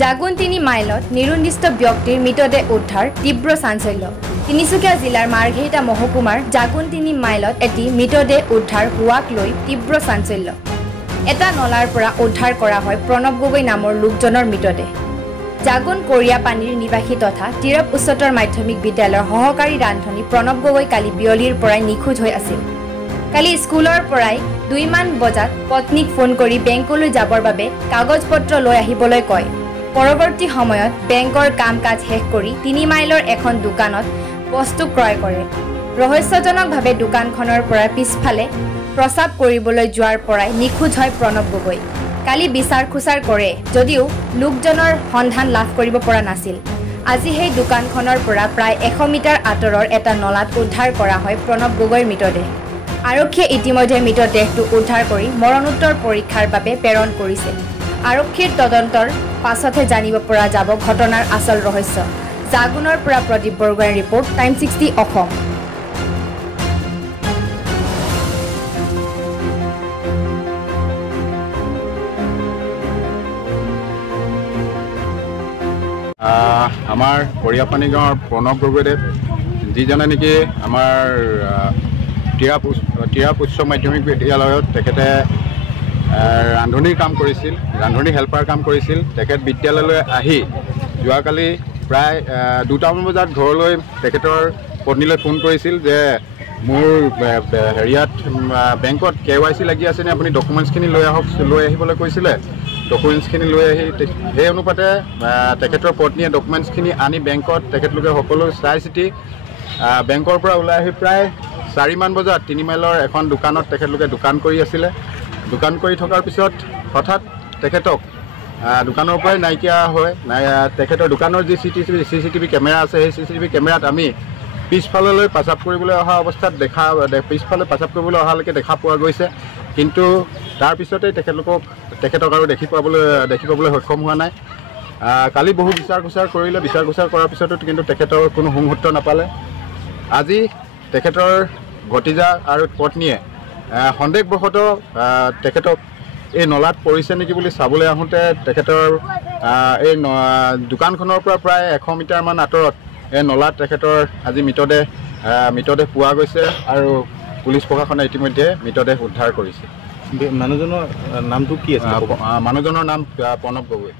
জাগুন ৩ মাইলত নিৰুন্দিষ্ট ব্যক্তিৰ মৃতদেহ উদ্ধাৰ তীব্ৰ চাঞ্চল্য তিনিচুকীয়া জিলাৰ মাৰ্ঘেৰিটা মহকুমাৰ জাগুন ৩ মাইলত এটি মৃতদেহ উদ্ধাৰ হোৱাক লৈ তীব্ৰ চাঞ্চল্য এটা নলাৰ পৰা উদ্ধাৰ কৰা হয় প্ৰণৱ গগৈ নামৰ লোকজনৰ মৃতদেহ জাগুন কৰিয়া পানীৰ নিবাসী তথা তিৰপ উচ্চতৰ মাধ্যমিক বিদ্যালয়ৰ সহকাৰী ৰান্ধনী প্ৰণৱ গগৈ কালি বিয়লিৰ পৰাই নিখোজ হৈ আছিল কালি স্কুলৰ পৰাই 2 মান বজাত পত্নীক ফোন কৰি বেংকলৈ যাবৰ বাবে কাগজ পত্ৰ লৈ আহিবলৈ কয় পৰৱৰ্তী সময়ত বেংকৰ কাম কাজ শেষ কৰি 3 মাইলৰ এখন দোকানত বস্তু ক্ৰয় কৰে ৰহস্যজনকভাৱে দোকানখনৰ পৰা পিছফালে প্ৰসাৱ কৰিবলৈ যোৱাৰ পৰাই নিখোজ হয় প্ৰণৱ গগৈ কালি বিচাৰ খুচাৰ কৰে যদিও লোকজনৰ সন্ধান লাভ কৰিব পৰা নাছিল আজি সেই দোকানখনৰ পৰা প্ৰায় 100 মিটাৰ আঁতৰৰ এটা নলাত উদ্ধাৰ কৰা হয় প্ৰণৱ গগৈৰ মৃতদেহ আৰক্ষীয়ে ইতিমধ্যে মৃতদেহটো উদ্ধাৰ কৰি মৰণোত্তৰ পৰীক্ষাৰ বাবে প্ৰেৰণ কৰিছে আৰক্ষীৰ তদন্তৰ পাছতহে জানিব পৰা যাব ঘটনাৰ আচল ৰহস্য জাগুনৰ পৰা প্ৰদীপ বৰগোহাঁইৰ ৰিপৰ্ট টাইম 60 অসম আমাৰ কৰিয়াপানী গাঁৱৰ প্ৰণৱ গগৈদেৱ যিজনে নেকি আমাৰ তিৰাপ উচ্চ মাধ্যমিক বিদ্যালয়ত তেখেতে ৰান্ধনীৰ কাম কৰিছিল ৰান্ধনী হেল্পাৰ কাম কৰিছিল তেখেত বিদ্যালয়লৈ আহি যোৱাকালি প্ৰায় 2টামান বজাত ঘৰলৈ তেখেতৰ পত্নীলৈ ফোন কৰিছিল যে মোৰ হেৰিয়াত বেংকত KYC লাগি আছেনে আপুনি ডকুমেণ্টছখিনি লৈ আহিবলৈ কৈছিলে ডকুমেণ্টছখিনি লৈ আহি সেই অনুপাতে তেখেতৰ পত্নীয়ে ডকুমেণ্টছখিনি আনি বেংকত তেখেতলোকে সকলো চাই চিতি বেংকৰ পৰা ওলাই আহি প্ৰায় 4 মান বজাত 3 মাইলৰ এখন দোকানত তেখেতলোকে দোকান কৰি আছিলে দোকান কৰি থকাৰ পিছত হঠাৎ তেখেতক দোকানৰ পৰাই নাইকিয়া হয় তেখেতৰ দোকানৰ যি CCTV কেমেৰা আছে সেই CCTV কেমেৰাত আমি পিছফাললৈ পাচাপ কৰিবলৈ অহা অৱস্থাত পিছফালে পাচাপ কৰিবলৈ অহালৈকে দেখা পোৱা গৈছে কিন্তু তাৰ পিছতেই তেখেতক আৰু দেখি পাবলৈ সক্ষম হোৱা নাই কালি বহু বিচাৰ খুচাৰ কৰাৰ পিছতো কিন্তু তেখেতৰ কোনো সংহূৰ্ত নাপালে আজি তেখেতৰ ভতিজা আৰু পত্নীয়ে সন্দেহবশতঃ তেখেতক এই নলাত পৰিছে নেকি বুলি চাবলৈ আহোঁতে তেখেতৰ এই দোকানখনৰ পৰা প্ৰায় 100 মিটাৰমান আঁতৰত এই নলাত তেখেতৰ আজি মৃতদেহ পোৱা গৈছে আৰু পুলিচ প্ৰশাসনে ইতিমধ্যে মৃতদেহ উদ্ধাৰ কৰিছে মানুহজনৰ নামটো কি আছিল মানুহজনৰ নাম প্ৰণৱ গগৈ